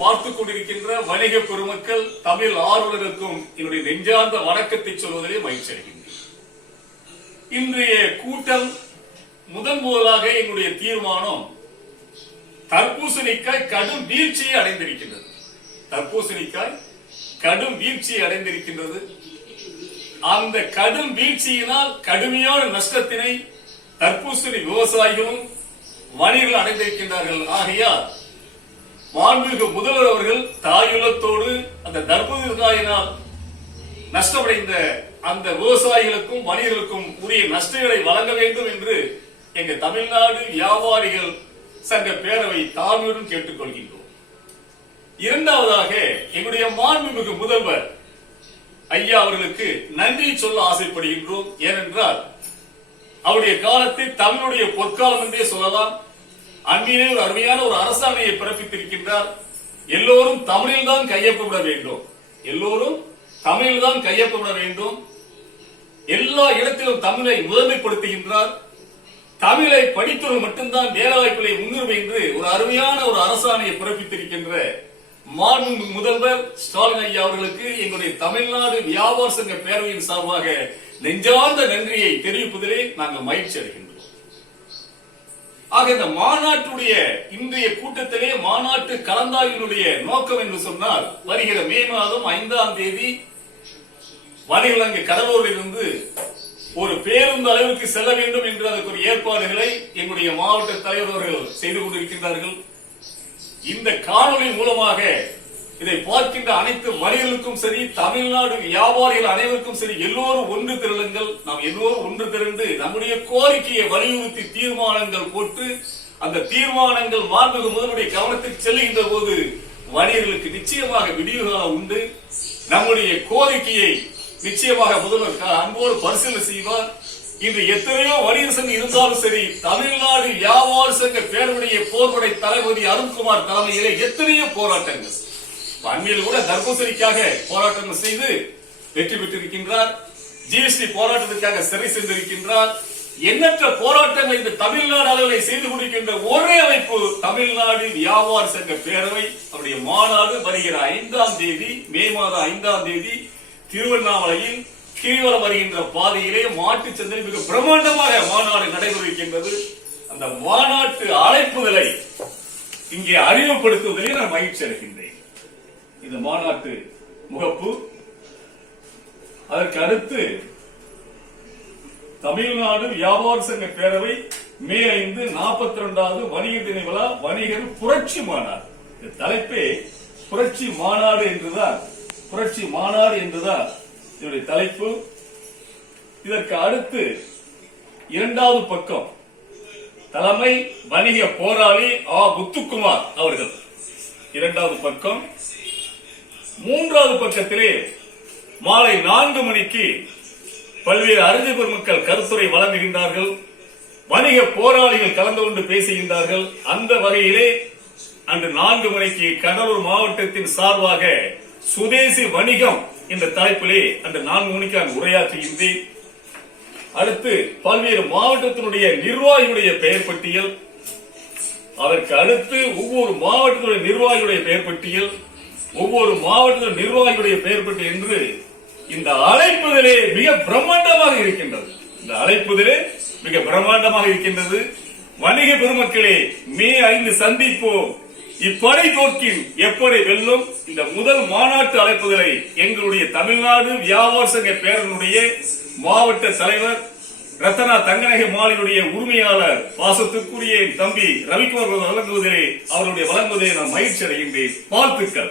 பார்த்துக் கொண்டிருக்கின்ற வணிக பெருமக்கள் தமிழ் ஆர்வலருக்கும் என்னுடைய நெஞ்சார்ந்த வணக்கத்தை சொல்வதிலே மகிழ்ச்சி அடைகின்றேன். இன்றைய கூட்டம் முதன் முதலாக என்னுடைய தீர்மானம் தர்பூசணிக்காய் கடும் வீழ்ச்சியை அடைந்திருக்கின்றது. தர்பூசணிக்காய் கடும் வீழ்ச்சியை அடைந்திருக்கின்றது. அந்த கடும் வீழ்ச்சியினால் கடுமையான நஷ்டத்தினை தர்பூசணி விவசாயிகளும் வணிகர்கள் அடைந்திருக்கின்றார்கள். ஆகையால் மாண்புமிகு முதல்வர் அவர்கள் தாயுள்ளத்தோடு அந்த தர்பூசணியினால் நஷ்டமடைந்த அந்த விவசாயிகளுக்கும் வணிகர்களுக்கும் உரிய நஷ்டங்களை வழங்க வேண்டும் என்று எங்க தமிழ்நாடு வியாபாரிகள் சங்க பேரவை தாழ்மையுடன் கேட்டுக்கொள்கின்றோம். இரண்டாவதாக எங்களுடைய மாண்புமிகு முதல்வர் ஐயா அவர்களுக்கு நன்றி சொல்ல ஆசைப்படுகின்றோம். ஏனென்றால் அவருடைய காலத்தை தமிழுடைய பொற்காலம் என்றே சொல்லலாம். அன்பிலே ஒரு அருமையான ஒரு அரசாணையை பிறப்பித்திருக்கின்றார். எல்லோரும் தமிழில்தான் கையொப்பமிட வேண்டும். எல்லோரும் தமிழில் தான் கையொப்பமிட வேண்டும். எல்லா இடத்திலும் தமிழை முதன்மைப்படுத்துகின்றார். தமிழை படித்தவர்கள் மட்டும்தான் வேலைவாய்ப்பிலே முன்னுரிமை என்று ஒரு அருமையான ஒரு அரசாணையை பிறப்பித்திருக்கின்ற மாண்பு முதல்வர் ஸ்டாலின் ஐயா அவர்களுக்கு எங்களுடைய தமிழ்நாடு வியாபார சங்க பேரவையின் சார்பாக நெஞ்சார்ந்த நன்றியை தெரிவிப்பதிலே நாங்கள் மகிழ்ச்சி அடைகின்றோம். ஆக இந்த மாநாட்டுடைய இன்றைய கூட்டத்திலே மாநாட்டு கலந்தாய்வினுடைய நோக்கம் என்று சொன்னால் வருகிற மே மாதம் ஐந்தாம் தேதி வணிகர்கள் அங்கு கடலூரில் இருந்து ஒரு பேருந்து அளவுக்கு செல்ல வேண்டும் என்று அதற்கு ஒரு ஏற்பாடுகளை எங்களுடைய மாவட்ட தலைவர் அவர்கள் செய்து கொண்டிருக்கின்றார்கள். இந்த காணொளி மூலமாக இதை பார்க்கின்ற அனைத்து வணிகர்களுக்கும் சரி தமிழ்நாடு வியாபாரிகள் அனைவருக்கும் சரி எல்லோரும் ஒன்று திரளுங்கள். நாம் எல்லோரும் ஒன்று திரண்டு நம்முடைய கோரிக்கையை வலியுறுத்தி தீர்மானங்கள் போட்டு அந்த தீர்மானங்கள் மாண்புமிகு முதலுடைய கவனத்தில் செல்லுகின்ற போது வணிகர்களுக்கு நிச்சயமாக விடிவு காலம் உண்டு. நம்முடைய கோரிக்கையை நிச்சயமாக முதல்வர் அன்போடு பரிசீலனை செய்வார். இன்று எத்தனையோ வணிகர் சங்கம் இருந்தாலும் சரி தமிழ்நாடு வியாபார சங்க பேரவைய போர்படை தளபதி அருண்குமார் தலைமையிலே எத்தனையோ போராட்டங்கள். அண்மையில் கூட தர்பூசணிக்காக போராட்டங்கள் செய்து வெற்றி பெற்றிருக்கின்றார். ஜிஎஸ்டி போராட்டத்திற்காக சிறை சென்றிருக்கின்றார். எண்ணற்ற போராட்டங்கள் இந்த தமிழ்நாடு அளவில் செய்து கொண்டிருக்கின்ற ஒரே அமைப்பு தமிழ்நாடு வியாபார சங்க பேரவை. அவருடைய மாநாடு வருகிற ஐந்தாம் தேதி மே மாதம் ஐந்தாம் தேதி திருவண்ணாமலையில் கீழ்வரம் வருகின்ற பாதையிலே மாட்டுச் சந்தை மிக பிரம்மாண்டமாக மாநாடு நடைபெறுகின்றது அந்த மாநாட்டு அழைப்புதலை இங்கே அறிமுகப்படுத்துவதிலே நான் மகிழ்ச்சி அடைகின்றேன். இந்த மாநாட்டு முகப்பு. அதற்கு அடுத்து தமிழ்நாடு வியாபார சங்க பேரவை மே ஐந்து நாற்பத்தி இரண்டாவது வணிக தின விழா வணிகர் புரட்சி மாநாடு. இந்த தலைப்பே புரட்சி மாநாடு என்றுதான் புரட்சி மாநாடு என்றுதான் இதனுடைய தலைப்பு. இதற்கு அடுத்து இரண்டாவது பக்கம் தலைமை வணிக போராளி ஆ முத்துக்குமார் அவர்கள். இரண்டாவது பக்கம் மூன்றாவது பக்கத்திலே மாலை நான்கு மணிக்கு பல்வேறு அறிஞர் பெருமக்கள் கருத்துரை வழங்குகின்றார்கள். வணிக போராளிகள் கலந்து கொண்டு பேசுகின்றார்கள். அந்த வகையிலே அன்று நான்கு மணிக்கு கடலூர் மாவட்டத்தின் சார்பாக சுதேசி வணிகம் என்ற தலைப்பிலே அந்த நான்கு மணிக்கு நான் உரையாற்றுகின்றேன். அடுத்து பல்வேறு மாவட்டத்தினுடைய நிர்வாகியுடைய பெயர் பட்டியல். அதற்கு அடுத்து ஒவ்வொரு மாவட்டத்துடைய நிர்வாகியுடைய பெயர் பட்டியல். ஒவ்வொரு மாவட்ட நிர்வாகிகளுடைய பெயர் பெற்று என்று இந்த அழைப்புதலே மிக பிரம்மாண்டமாக இருக்கின்றது. இந்த அழைப்புதலே மிக பிரம்மாண்டமாக இருக்கின்றது. வணிக பெருமக்களே மே ஐந்து சந்திப்போம். இப்படை போக்கில் எப்படி வெல்லும் இந்த முதல் மாநாட்டு அழைப்புதலை எங்களுடைய தமிழ்நாடு வியாபார சங்க பேரனுடைய மாவட்ட தலைவர் ரத்தனா தங்கநகை மாலினுடைய உரிமையாளர் பாசத்துக்குரிய தம்பி ரவிக்குமார் வழங்குவதிலே அவருடைய வழங்குவதை நான் மகிழ்ச்சி அடைகின்றேன் வாழ்த்துக்கள்.